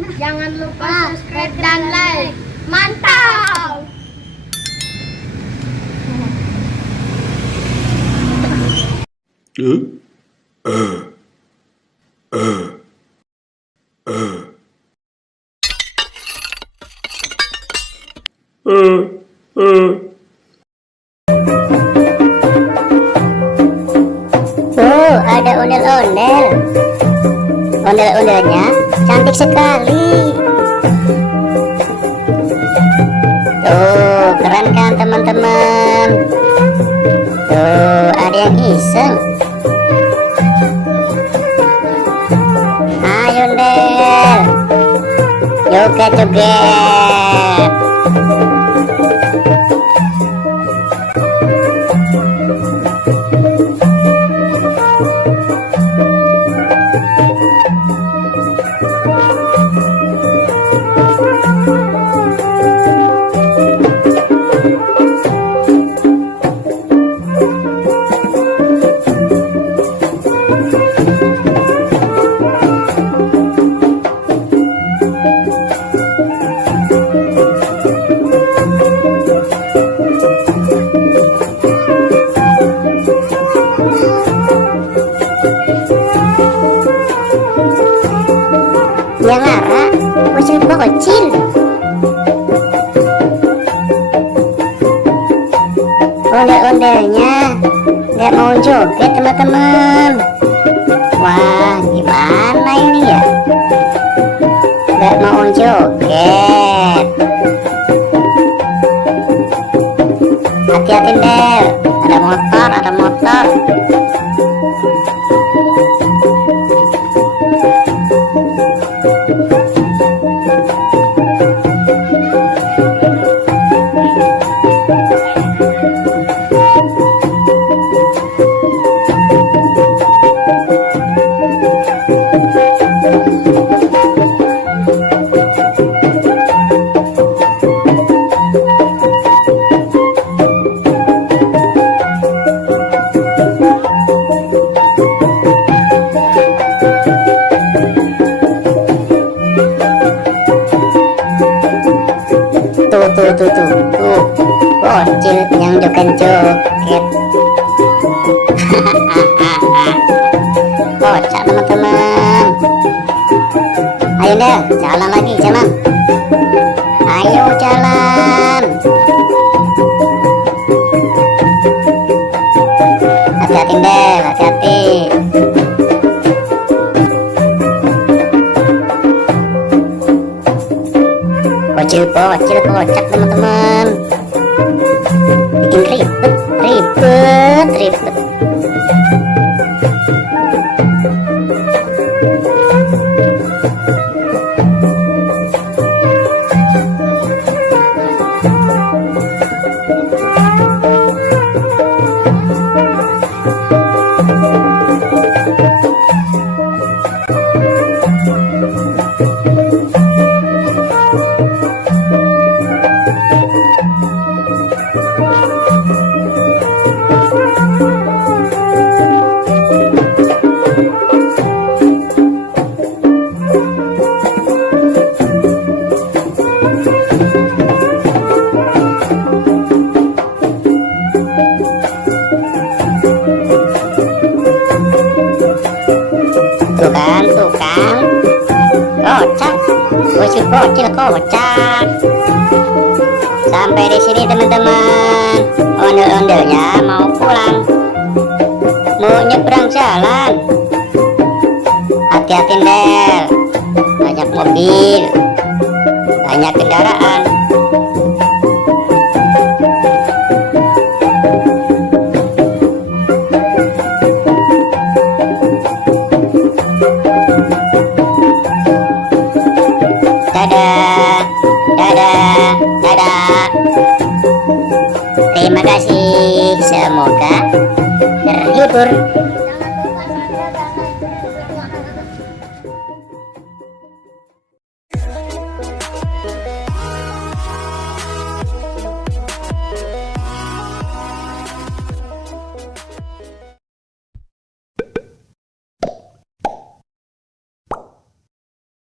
Jangan lupa subscribe dan like. Mantap! Oh, ada ondel-ondel. Ondel-ondelnya cantik sekali. Tuh, keren kan teman-teman? Tuh, ada yang iseng. Ayo ondel, joget-joget. Ya Lara, bocil-bocil. Ondel-ondelnya nggak mau joget teman-teman. Wah, gimana ini ya? Nggak mau joget. Hati-hati Del, ada motor, ada motor. Tuh, bocil yang joget-joget. Kocak teman-teman. Ayo deh, jalan lagi, jalan. Ayo jalan. Hati-hati deh, hati-hati. Bocil kocak teman-teman, bikin ribet. Tuh kan, kocak, bocil kocak. Sampai di sini teman-teman, ondel-ondelnya mau pulang, mau nyebrang jalan. Hati-hati Del, banyak mobil, banyak kendaraan. Dadah. Terima kasih.